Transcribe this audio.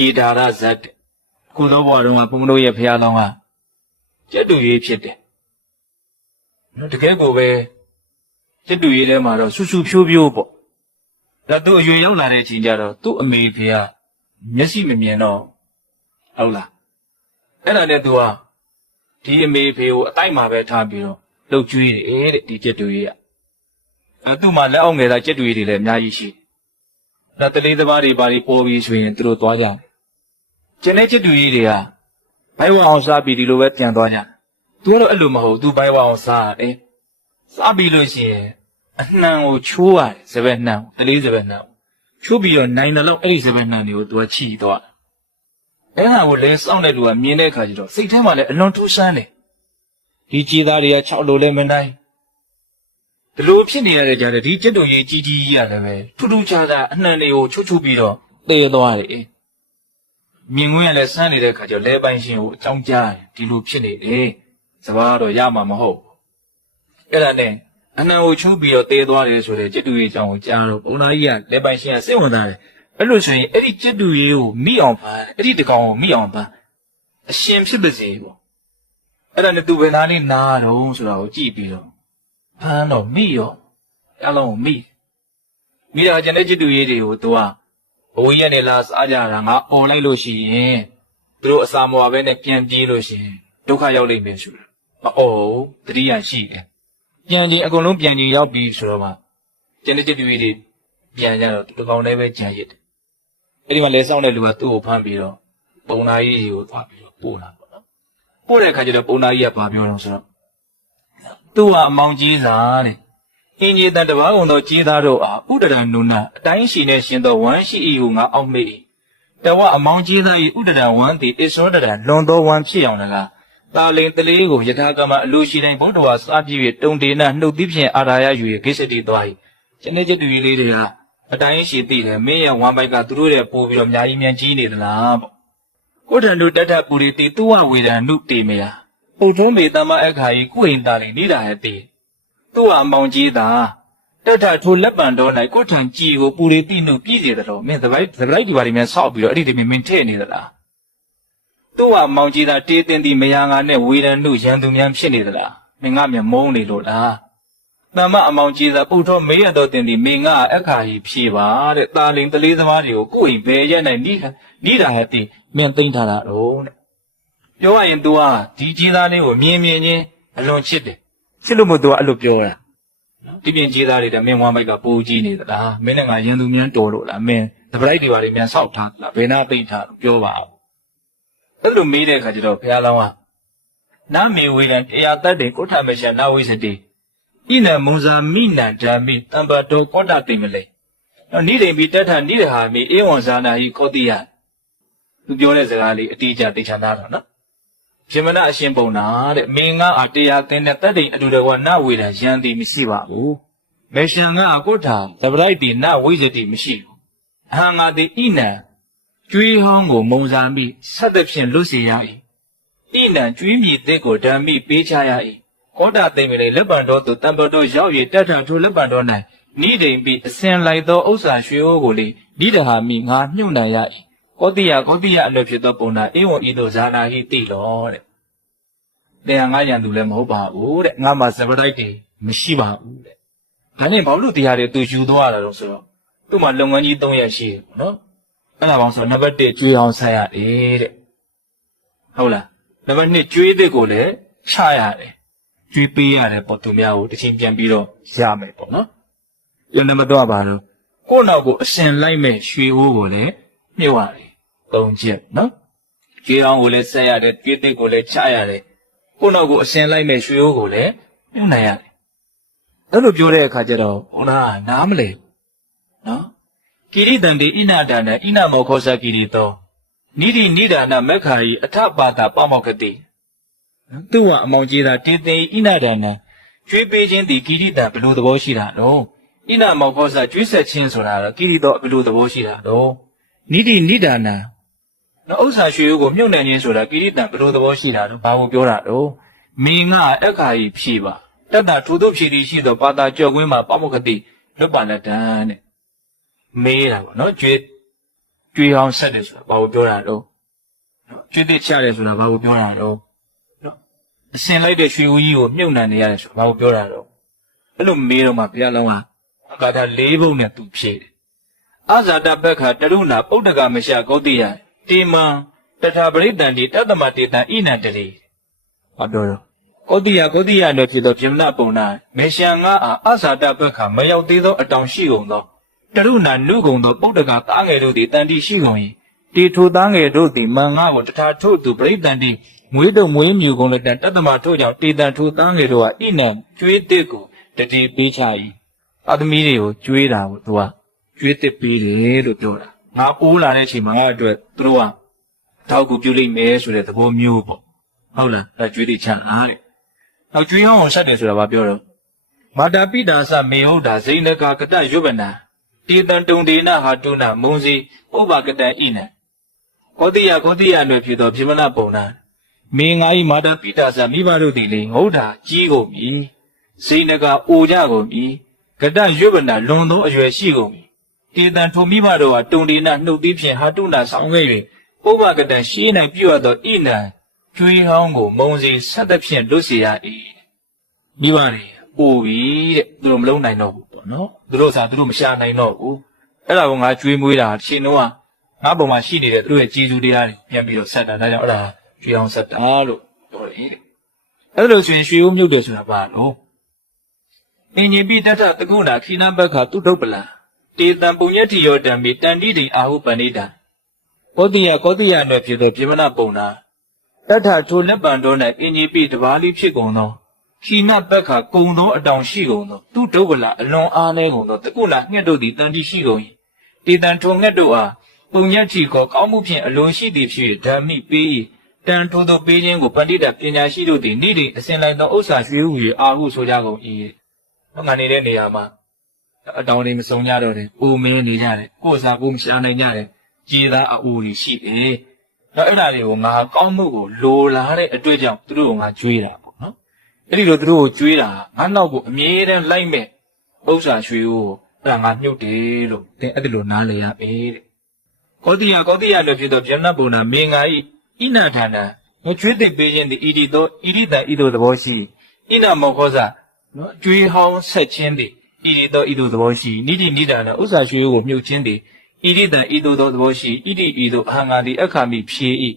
ကေဒါရဇတ်တဲ့ခုသောဘဝတုန်းကဘုံတို့ရဲ့ဖရာလောင်းကကျက်တူရေးဖြစ်တယ်နော်တကယ်ကိုပဲကျက်တူရေးထဲမှာတော့ဆူဆူဖြိုးဖြိုးပေါ့ဒါသူအရွယ်ရောက်လာတဲ့အချိန်ကျတော့သူ့အမေဖေကမျက်စိမမြင်တော့ဟုတ်လားအဲ့ဒါနဲ့သူကဒီအမေဖေကိုအတိုက်မှာပဲထားပြီးတော့လှုပ်ကြွေးတယ်တဲ့ဒီကျက်တူရေးကအဲသူ့မှာလက်အောက်ငယ်သားကျက်တူရေးတွေလည်းအများကြီးရှိတယ်ဒါတလေးသမားတွေဘာတွေပေါ်ပြီးဆိုရင်သူတို့သွားကြတယ် ကျန်တဲ့ကျက်တူရေးတွေကဘိုင်ဝအောင်စားပြီးဒီလိုပဲပြန်သွားကြတယ်သူကတော့အဲ့လိုမဟုတ်သူဘိုင်ဝအောင်စားတယ်စားပြီးလို့ရှိရင်အနှံကိုချိုးရတယ်စပယ်နှံကိုတလေးစပယ်နှံကိုချိုးပြီးတော့နိုင်တယ်လို့အဲ့ဒီစပယ်နှံတွေကိုသူကချီသွားတယ်အဲ့ဒါကိုလဲစောင့်တဲ့လူကမြင်တဲ့အခါကျတော့စိတ်ထဲမှာလည်းအလွန်ထူးဆန်းတယ်ဒီကြည်သားတွေက6လို့လည်းမနိုင်ဒီလိုဖြစ်နေရတဲ့ကြားတဲ့ဒီကျက်တုံကြီးကြီးကြီးကြီးရလည်းပဲထူးထူးခြားခြားအနှံတွေကိုချိုးချိုးပြီးတော့သေသွားတယ် မြင်ကွင်းရလည်းစမ်းနေတဲ့အခါကျတော့လဲပိုင်ရှင်ကိုအကြောင်းကြားတယ်ဒီလိုဖြစ်နေတယ်စဘာတော့ရမှာမဟုတ်ဘူးအဲ့ဒါနဲ့အနှံကိုချိုးပြီးတော့သေသွားတယ်ဆိုတဲ့ကျက်တူကြီးအကြောင်းကိုကြားတော့ဘုံသားကြီးကလဲပိုင်ရှင်ကစိတ်ဝင်စားတယ်အဲ့လိုဆိုရင်အဲ့ဒီကျက်တူကြီးကိုမိအောင်ပန်းအဲ့ဒီတကောင်ကိုမိအောင်ပန်းအရှင်ဖြစ်ပါစေပေါ့အဲ့ဒါနဲ့သူဘယ်နာလေးနားတော့ဆိုတာကိုကြည့်ပြီးတော့ဖမ်းတော့မိရောအလုံးကိုမိမိတာကျန်တဲ့ကျက်တူကြီးတွေကိုသူက ဘဝကြီးကနေလာစားကြတာငါអော်လိုက်လို့ရှိရင်သူတို့အစာမဝပဲနဲ့ပြန်ပြေးလို့ရှိရင်ဒုက္ခရောက်လိမ့်မယ်ဆိုတာမអော်ဘူးတတိယရှိတယ်ပြန်ချင်းအကုန်လုံးပြန်ချင်းရောက်ပြီဆိုတော့မှကျန်တဲ့ကျက်တူကြီးတွေပြန်ကြတော့ဒီကောင်လည်းပဲကြံရစ်တယ်အဲ့ဒီမှာလဲစောင်းတဲ့လူကသူ့ကိုဖမ်းပြီးတော့ပုံနာကြီးကိုသွားပြီးတော့ပို့လာပေါ့နော်ပို့တဲ့အခါကျတော့ပုံနာကြီးကဘာပြောတော့ဆိုတော့သူ့ကအမောင်ကြီးစားတဲ့ အင်းကြီးတန်တပါးကုန်သောကြီးသားတို့အားဥဒရနုနာအတိုင်းရှိနေရှင်သောဝမ်းရှိ၏ကိုငါအောက်မေ့၏တဝအမောင်ကြီးသား၏ဥဒရဝမ်းသည်အစ္ဆောဒရလွန်သောဝမ်းဖြစ်အောင်လည်းတာလင်တလေးကိုယထာကမအလိုရှိတိုင်းဘုဒ္ဓဝါစားပြည့်၍တုံတေနနှုတ်သီးဖြင့်အာရာယယူ၍ဂိစ္စတိသွား၏ကျန်တဲ့ကျက်တူကြီးလေးတွေကအတိုင်းရှိသိတယ်မင်းရဲ့ဝမ်းပိုက်ကသူတို့ရဲ့ပို့ပြီးတော့အများကြီးမြန်ကြီးနေသလားပေါ့ကိုထံတို့တတ္ထပူရီတိသူဝဝေဒံနုတေမယပုထုံးမေတမအခါဤကုဟိန်တာလင်နေတာဟဲ့တိ သူ့အမောင်ကြီးသာတတ္ထထိုလက်ပံတော်၌ကိုထံကြည်ကိုပူရီတိနုပြည်စေတယ်တော့မင်းသပိုက်သပိုက်ဒီပါရီမြန်ဆောက်ပြီးတော့အဲ့ဒီတည်းမင်းထဲ့နေသလား သူ့ဟာမောင်ကြီးသာတေးတင်သည်မယာငါနဲ့ဝေဒန်တို့ရန်သူများဖြစ်နေသလားမင်းငါမျက်မုန်းနေလို့လားတမ္မအမောင်ကြီးသာပုထောမေးရတော့တင်သည်မင်းငါအခါကြီးဖြေပါတဲ့ตาလင်တလေးသမားတွေကိုကိုယ့်အိမ်ဘယ်ရက်နိုင်နိနိတာဟဲ့တိမင်းသိမ့်ထားတာတော့တဲ့ပြောရရင် तू ဟာဒီကြီးသားလေးကိုမြင်မြင်ချင်းအလွန်ချစ်တယ် ချစ်လို့မို့ तू ကအဲ့လိုပြောတာနော်ဒီပြင်ကြီးသားတွေတမင်းဝမ်းမိုက်ကပူကြီးနေသလားမင်းနဲ့ငါရန်သူများတော်လို့လားမင်းသပရိုက်တွေပါလိမ့်မြန်ဆောက်ထားသလားဘယ်နာပိတ်ထားလို့ပြောပါဦးအဲ့လိုမေးတဲ့အခါကျတော့ဘုရားလောင်းကနာမေဝေလံတရားတတ်တယ်ကိုထမရှနာဝိစတိဣနမုံဇာမိနံဓမ္မိတံပတောကောတတိမလေနော်နိဒိံပိတထနိဒဟာမိဧဝံဇာနာဟိခောတိယသူပြောတဲ့စကားလေးအတိအကျသိချင်တာတော့နော် ရှင်မနအရှင်ပုံနာတဲ့မင်းငါအတရားသင်တဲ့တတ်တိအတူတကွနဝေလံယံတိမရှိပါဘူးမေရှံကအကုဋ္ဌာသဗ္ဗလိုက်တိနဝိစတိမရှိဘူးအဟံငါတိဣနံကျွေးဟောင်းကိုမုံစားမိဆက်သက်ဖြင့်လွတ်စေရ၏တိနံကျွေးမြည်တဲ့ကိုဓမ္မိပေးချရ၏ကောတာသိမ့်မလေလက်ပံတော်သို့တံပတော်ရောက်၍တက်ထထိုလက်ပံတော်၌နိဒိန်ပြီးအစင်လိုက်သောဥစ္စာရွှေအိုးကိုလေနိဒဟာမိငါမြုပ်နှံရ၏ ကောတိယကောတိယအလွတ်ဖြစ်သောပုံနာဧဝံဤသို့ဇာနာဟိတိလောတဲ့တရားငါရန်သူလည်းမဟုတ်ပါဘူးတဲ့ငါမှစပရိုက်တွေမရှိပါဘူးတဲ့ဒါနဲ့ဘာလို့တရားတွေသူယူသွားရတာလို့ဆိုတော့သူ့မှာလုပ်ငန်းကြီး၃ရက်ရှိတယ်နော်အဲ့ဒါပေါင်းဆိုနံပါတ်1ကျွေးအောင်ဆက်ရတယ်တဲ့ဟုတ်လားနံပါတ်2ကျွေးတဲ့ကိုလည်းချရတယ်ကျွေးပေးရတယ်ပေါ့သူများကိုတစ်ချိန်ပြန်ပြီးတော့ရမယ်ပေါ့နော်ပြန်နံပါတ်3ကဘာလို့ကိုယ့်နောက်ကိုအရှင်လိုက်မဲ့ရွှေဟိုးကိုလည်းမြှုပ်ရတယ် သုံးချက်နော်ကျွေးအောင်ကိုလည်းဆက်ရတယ်ကျွေးတဲ့ကိုလည်းချရတယ်ကိုယ့်နောက်ကိုအရှင်လိုက်မဲ့ရွှေဟိုးကိုလည်းမြှုပ်နိုင်ရတယ်အဲ့လိုပြောတဲ့အခါကျတော့ဟိုလားနားမလဲနော်ကိရိတံတိဣနာဒါနဣနာမောခောသကိရိတောနိတိနိဒါနမက္ခာယိအထပါတာပမောက္ခတိသူ့ဟာအမောင်ကြီးသာတေသိဣနာဒါနကျွေးပေးခြင်းဒီကိရိတံဘယ်လိုသဘောရှိတာတော့ဣနာမောခောသကျွေးဆက်ခြင်းဆိုတာတော့ကိရိတောဘယ်လိုသဘောရှိတာတော့နိတိနိဒါန နော်ဥစ္စာရွှေကိုမြုပ်နှံခြင်းဆိုတာကိရိတံဘယ်လိုသဘောရှိတာတော့ဘာကိုပြောတာတော့မင်းငါအခါယိဖြေပါတတ္တထိုတို့ဖြေသည်ရှိသောပါတာကြော့ကွင်းမှာပမောက္ခတိလွတ်ပါလက်တံတဲ့မေးတာပေါ့နော်ကျွေးကျွေးဟောင်းဆက်တယ်ဆိုတာဘာကိုပြောတာတော့နော်ကျွေးတစ်ချတယ်ဆိုတာဘာကိုပြောတာတော့နော်အစင်လိုက်တဲ့ရွှေဦးကြီးကိုမြုပ်နှံနေရတယ်ဆိုတာဘာကိုပြောတာတော့အဲ့လိုမေးတော့မှဘုရားလုံးကဘာသာ၄ဘုံနဲ့သူဖြေတယ်အာဇာတဘက်ခါတရုဏပုဒ္ဒကမရှကောတိယ တေမံတထာပရိတန်တိတတ္တမတေတံဣနံတတိဟောတော်တော့ကောတိယကောတိယလည်းဖြစ်သောပြမနာပုံနာမေရှံငါအားအာဇာတဘက်ခါမရောက်သေးသောအတောင်ရှိကုန်သောတရုဏနုကုံသောပုဒ္ဒကသားငယ်တို့သည်တန်တိရှိကုန်၏တီထိုသားငယ်တို့သည်မန်ငါကိုတထာထို့သူပရိတန်တိမွေးတုံမွေးမြူကုန်လက်တန်တတ္တမထို့ကြောင့်တေတန်ထိုသားငယ်တို့ဟာဣနံကျွေးတစ်ကိုတတိပေးချ၏အာသမီးတွေကိုကျွေးတာကိုသူကကျွေးတစ်ပေးတယ်လို့ပြောတာ ငါအိုးလာတဲ့အချိန်မှာငါအတွက်သူတို့ကတောက်ကူပြုလိုက်မယ်ဆိုတဲ့သဘောမျိုးပေါ့ဟုတ်လားအဲကျွေးတစ်ချတာတဲ့နောက်ကျွေးဟောင်းဆက်တယ်ဆိုတာဘာပြောတော့မာတာပိတာသမေဟုတ်တာဇိနကကတယုပနာတေတံတုံဒေနဟာတုနာမုံစီဥပကတံဣနံကောတိယကောတိယလွယ်ဖြစ်သောပြမနာပုံနာမေငါဤမာတာပိတာသမိဘတို့သည်လေငုတ်တာကြီးကုန်ပြီဇိနကအိုကြကုန်ပြီကတယုပနာလွန်သောအရွယ်ရှိကုန်ပြီ တေတံထိုမိဘတို့ဟာတုံဒေနနှုတ်သီးဖြင့်ဟာတုနာဆောင်ခဲ့၍ပုဗ္ဗကတံရှေး၌ပြုအပ်သောဤနံကျွေးဟောင်းကိုမုံစီဆက်သဖြင့်လွတ်စေရ၏မိဘတွေပို့ပြီးတဲ့သူတို့မလုံးနိုင်တော့ဘူးပေါ့နော်သူတို့စာသူတို့မရှာနိုင်တော့ဘူးအဲ့ဒါကငါကျွေးမွေးတာရှင်တော့ငါပုံမှာရှိနေတဲ့သူတို့ရဲ့ကျေးဇူးတရားတွေပြန်ပြီးတော့ဆက်တာဒါကြောင့်အဲ့ဒါကျွေးအောင်ဆက်တာလို့ပြောတယ်အဲ့လိုဆိုရင်ရွှေဦးမြုပ်တယ်ဆိုတာပါတော့အင်ဂျင်ပိတတတကုဏခိနဘက္ခသူဒုပ္ပလံ တေတံပုညတိယောတံမိတန်တိတိအာဟုပဏိတံကောတိယကောတိယအနွယ်ဖြစ်သောပြမနာပုံနာတထထိုလက်ပံတော်၌အင်ကြီးပိတပါးလေးဖြစ်ကုန်သောခီနဘက်ခါကုံသောအတောင်ရှိကုန်သောသူဒုဗ္ဗလာအလွန်အားနေကုန်သောတကုလာငှက်တို့သည်တန်တိရှိကုန်၏တေတန်ထုံငှက်တို့အားပုံညက်ချီကိုကောင်းမှုဖြင့်အလွန်ရှိသည်ဖြစ်၍ဓမ္မိပေး၏တန်ထိုသောပေးခြင်းကိုပဏိတပညာရှိတို့သည်နေ့တိုင်းအစဉ်လိုက်သောဥစ္စာရွှေဟု၍အာဟုဆိုကြကုန်၏ဟောငါနေတဲ့နေရာမှာ အတောင်တွေမစုံကြတော့တယ်။အိုမဲနေကြတယ်။ကိုယ်စားကိုယ်မရှာနိုင်ကြတယ်။ကြေသားအအိုတွေရှိတယ်။တော့အဲ့ဒါတွေကိုငါကောင်းမှုကိုလိုလားတဲ့အတွက်ကြောင့်သူတို့ကငါကြွေးတာပေါ့နော်။အဲ့ဒီလိုသူတို့ကိုကြွေးတာငါနောက်ကိုအမြဲတမ်းလိုက်မဲ့ဥစ္စာရွှေကိုအဲ့ဒါငါမြုပ်တယ်လို့သင်အဲ့ဒီလိုနားလည်ရပြီတဲ့ကောတိယကောတိယလို့ဖြစ်သောဗျမနဘုံနာမေငါဤဣနဌာနမကျွေးသိပ်ပေးခြင်းသည်ဣတိသောဣရိတံဣသောသဘောရှိဣနမောခောဇနော်ကျွေးဟောင်းဆက်ခြင်းသည် ဣတိသောဣသောသဘောရှိနိတိနိဒာနဥစ္စာရွှေကိုမြုပ်ခြင်းသည်ဣရိတံဣသောသောသဘောရှိဣတိဣသောအဟံငါသည်အခါမိဖြေ၏